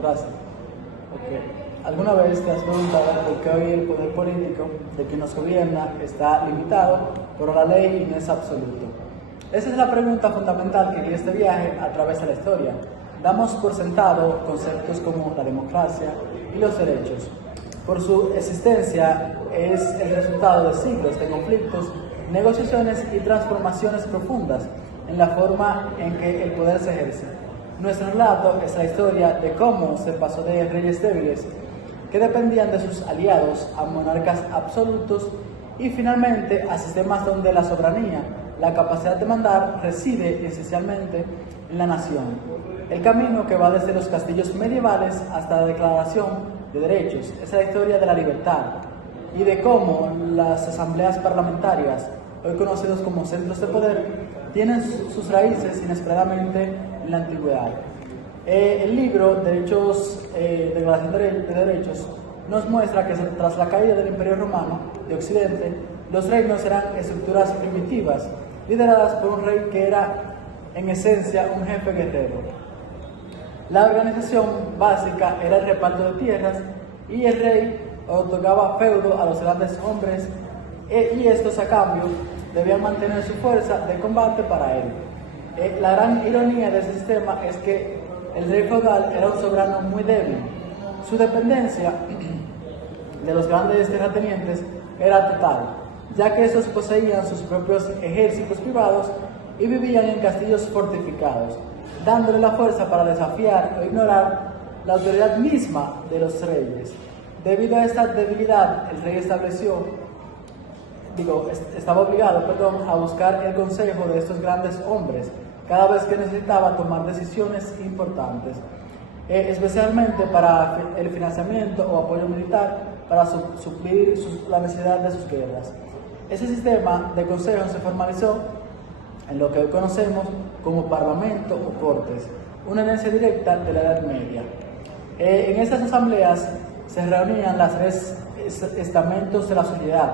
Gracias. Ok. ¿Alguna vez te has preguntado por qué hoy el poder político de quien nos gobierna está limitado, pero la ley no es absoluto? Esa es la pregunta fundamental que guía este viaje a través de la historia. Damos por sentado conceptos como la democracia y los derechos. Por su existencia es el resultado de siglos de conflictos, negociaciones y transformaciones profundas en la forma en que el poder se ejerce. Nuestro relato es la historia de cómo se pasó de reyes débiles que dependían de sus aliados a monarcas absolutos y finalmente a sistemas donde la soberanía, la capacidad de mandar, reside esencialmente en la nación. El camino que va desde los castillos medievales hasta la Declaración de Derechos es la historia de la libertad y de cómo las asambleas parlamentarias, hoy conocidos como centros de poder, tienen sus raíces inesperadamente en la antigüedad. El libro Declaración de Derechos nos muestra que tras la caída del Imperio Romano de Occidente, los reinos eran estructuras primitivas, lideradas por un rey que era en esencia un jefe guerrero. La organización básica era el reparto de tierras y el rey otorgaba feudo a los grandes hombres y estos a cambio debían mantener su fuerza de combate para él. La gran ironía de este sistema es que el rey feudal era un soberano muy débil. Su dependencia de los grandes terratenientes era total, ya que estos poseían sus propios ejércitos privados y vivían en castillos fortificados, dándole la fuerza para desafiar o ignorar la autoridad misma de los reyes. Debido a esta debilidad, el rey estaba obligado a buscar el consejo de estos grandes hombres cada vez que necesitaba tomar decisiones importantes, especialmente para el financiamiento o apoyo militar para suplir la necesidad de sus guerras. Ese sistema de consejo se formalizó en lo que hoy conocemos como Parlamento o Cortes, una herencia directa de la Edad Media. En estas asambleas se reunían las tres estamentos de la sociedad: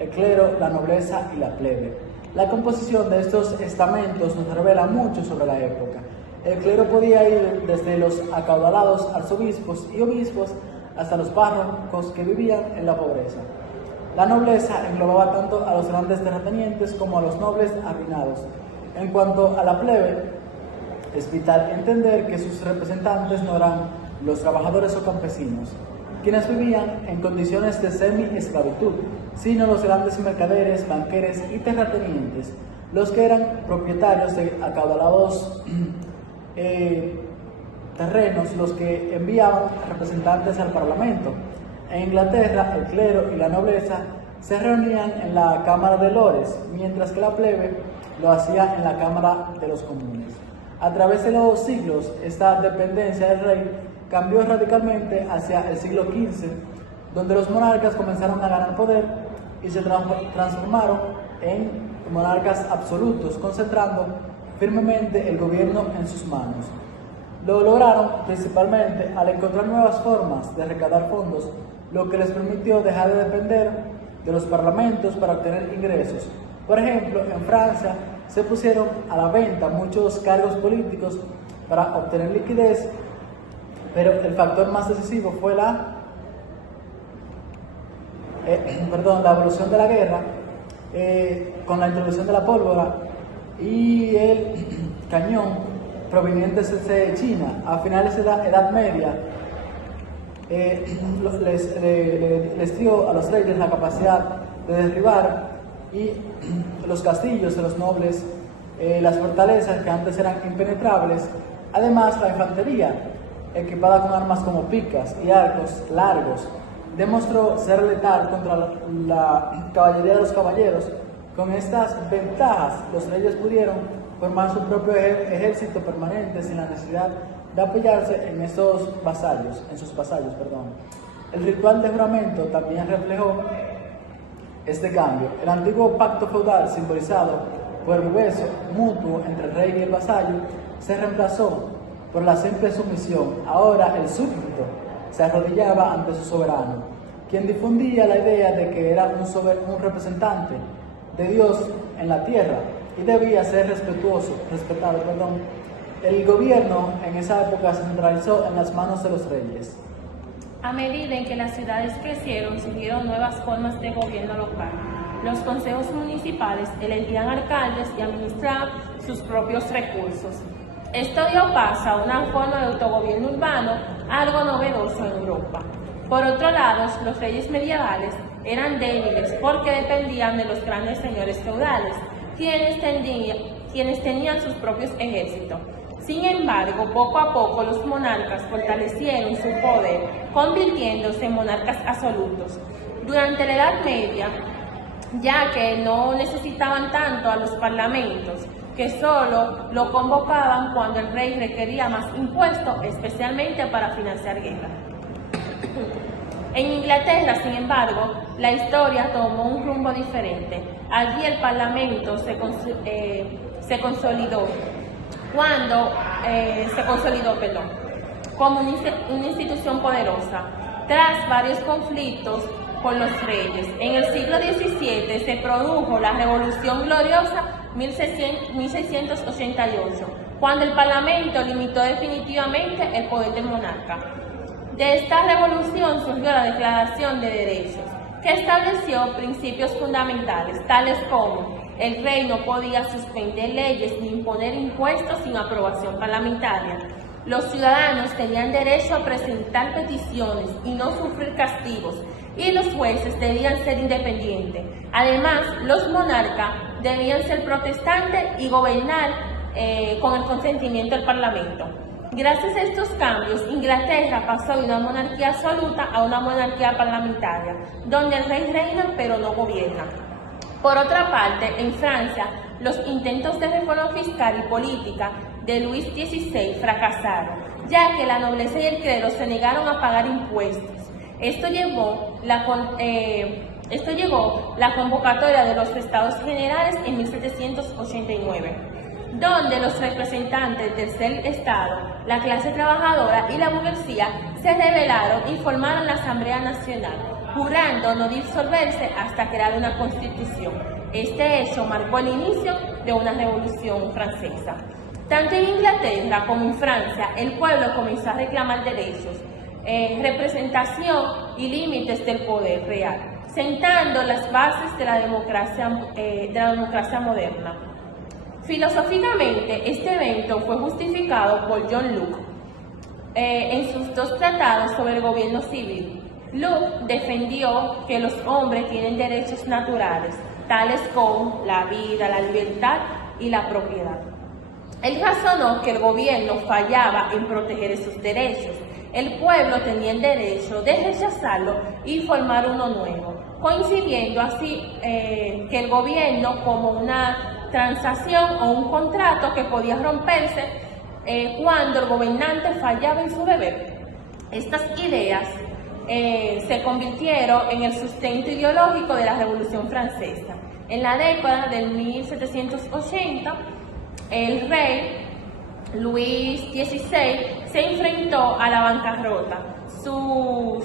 el clero, la nobleza y la plebe. La composición de estos estamentos nos revela mucho sobre la época. El clero podía ir desde los acaudalados arzobispos y obispos hasta los párrocos que vivían en la pobreza. La nobleza englobaba tanto a los grandes terratenientes como a los nobles arruinados. En cuanto a la plebe, es vital entender que sus representantes no eran los trabajadores o campesinos, quienes vivían en condiciones de semi-esclavitud, sino los grandes mercaderes, banqueres y terratenientes, los que eran propietarios de acaudalados terrenos, los que enviaban representantes al Parlamento. En Inglaterra, el clero y la nobleza se reunían en la Cámara de Lores, mientras que la plebe lo hacía en la Cámara de los Comunes. A través de los siglos, esta dependencia del rey cambió radicalmente hacia el siglo XV, donde los monarcas comenzaron a ganar poder y se transformaron en monarcas absolutos, concentrando firmemente el gobierno en sus manos. Lo lograron principalmente al encontrar nuevas formas de recaudar fondos, lo que les permitió dejar de depender de los parlamentos para obtener ingresos. Por ejemplo, en Francia se pusieron a la venta muchos cargos políticos para obtener liquidez, pero el factor más decisivo fue la evolución de la guerra, con la introducción de la pólvora y el cañón provenientes de China. A finales de la Edad Media les dio a los reyes la capacidad de derribar y los castillos de los nobles, las fortalezas que antes eran impenetrables. Además, la infantería, equipada con armas como picas y arcos largos, demostró ser letal contra la caballería de los caballeros. Con estas ventajas, los reyes pudieron formar su propio ejército permanente sin la necesidad de apoyarse en sus vasallos. El ritual de juramento también reflejó este cambio. El antiguo pacto feudal, simbolizado por el beso mutuo entre el rey y el vasallo, se reemplazó por la simple sumisión. Ahora el súbdito se arrodillaba ante su soberano, quien difundía la idea de que era un representante de Dios en la tierra y debía ser respetado. el gobierno en esa época se centralizó en las manos de los reyes. A medida en que las ciudades crecieron, surgieron nuevas formas de gobierno local. Los consejos municipales elegían alcaldes y administraban sus propios recursos. Esto dio paso a una forma de autogobierno urbano, algo novedoso en Europa. Por otro lado, los reyes medievales eran débiles porque dependían de los grandes señores feudales, quienes tenían sus propios ejércitos. Sin embargo, poco a poco los monarcas fortalecieron su poder, convirtiéndose en monarcas absolutos. Durante la Edad Media, ya que no necesitaban tanto a los parlamentos, que solo lo convocaban cuando el rey requería más impuestos, especialmente para financiar guerras. En Inglaterra, sin embargo, la historia tomó un rumbo diferente. Allí el parlamento se consolidó como una institución poderosa. Tras varios conflictos con los reyes, en el siglo XVII se produjo la Revolución Gloriosa 1688, cuando el Parlamento limitó definitivamente el poder del monarca. De esta revolución surgió la Declaración de Derechos, que estableció principios fundamentales, tales como el rey no podía suspender leyes ni imponer impuestos sin aprobación parlamentaria. Los ciudadanos tenían derecho a presentar peticiones y no sufrir castigos, y los jueces debían ser independientes. Además, los monarcas debían ser protestantes y gobernar con el consentimiento del Parlamento. Gracias a estos cambios, Inglaterra pasó de una monarquía absoluta a una monarquía parlamentaria, donde el rey reina pero no gobierna. Por otra parte, en Francia, los intentos de reforma fiscal y política de Luis XVI fracasaron, ya que la nobleza y el clero se negaron a pagar impuestos. Esto llevó la convocatoria de los Estados Generales en 1789, donde los representantes del tercer estado, la clase trabajadora y la burguesía se rebelaron y formaron la Asamblea Nacional, jurando no disolverse hasta crear una constitución. Este hecho marcó el inicio de una revolución francesa. Tanto en Inglaterra como en Francia, el pueblo comenzó a reclamar derechos, representación y límites del poder real, sentando las bases de la democracia moderna. Filosóficamente, este evento fue justificado por John Locke en sus dos tratados sobre el gobierno civil. Locke defendió que los hombres tienen derechos naturales, tales como la vida, la libertad y la propiedad. Él razonó que el gobierno fallaba en proteger esos derechos. El pueblo tenía el derecho de rechazarlo y formar uno nuevo, coincidiendo así que el gobierno como una transacción o un contrato que podía romperse cuando el gobernante fallaba en su deber. Estas ideas se convirtieron en el sustento ideológico de la Revolución Francesa. En la década del 1780, el rey Luis XVI se enfrentó a la bancarrota. Sus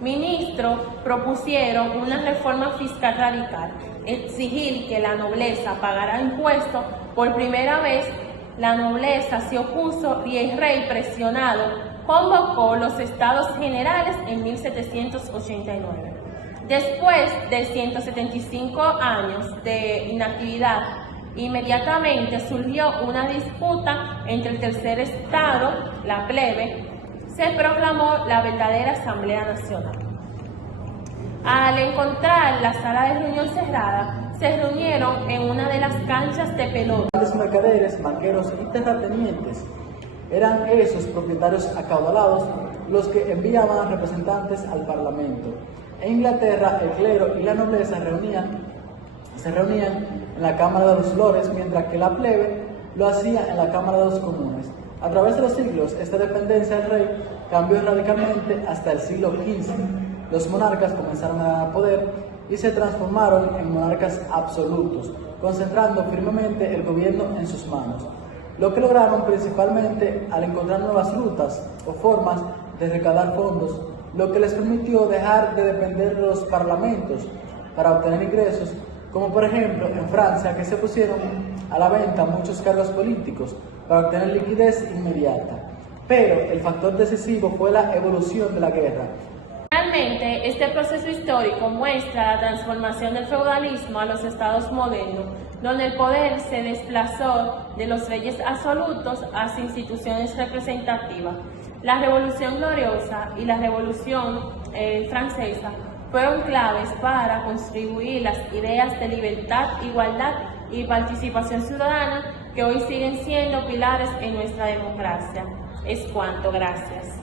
ministros propusieron una reforma fiscal radical, exigir que la nobleza pagara impuestos. Por primera vez, la nobleza se opuso y el rey, presionado, convocó los Estados Generales en 1789. Después de 175 años de inactividad, inmediatamente surgió una disputa entre el tercer estado, la plebe. Se proclamó la verdadera Asamblea Nacional. Al encontrar la sala de reunión cerrada, se reunieron en una de las canchas de pelota. Los mercaderes, banqueros y terratenientes eran esos propietarios acaudalados los que enviaban representantes al Parlamento. En Inglaterra, el clero y la nobleza se reunían en la Cámara de los Lores, mientras que la plebe lo hacía en la Cámara de los Comunes. A través de los siglos, esta dependencia del rey cambió radicalmente hasta el siglo XV. Los monarcas comenzaron a ganar poder y se transformaron en monarcas absolutos, concentrando firmemente el gobierno en sus manos, lo que lograron principalmente al encontrar nuevas rutas o formas de recaudar fondos, lo que les permitió dejar de depender de los parlamentos para obtener ingresos, como por ejemplo en Francia, que se pusieron a la venta muchos cargos políticos para obtener liquidez inmediata. Pero el factor decisivo fue la evolución de la guerra. Realmente, este proceso histórico muestra la transformación del feudalismo a los estados modernos, donde el poder se desplazó de los reyes absolutos hacia instituciones representativas. La Revolución Gloriosa y la Revolución Francesa fueron claves para contribuir las ideas de libertad, igualdad y participación ciudadana que hoy siguen siendo pilares en nuestra democracia. Es cuanto, gracias.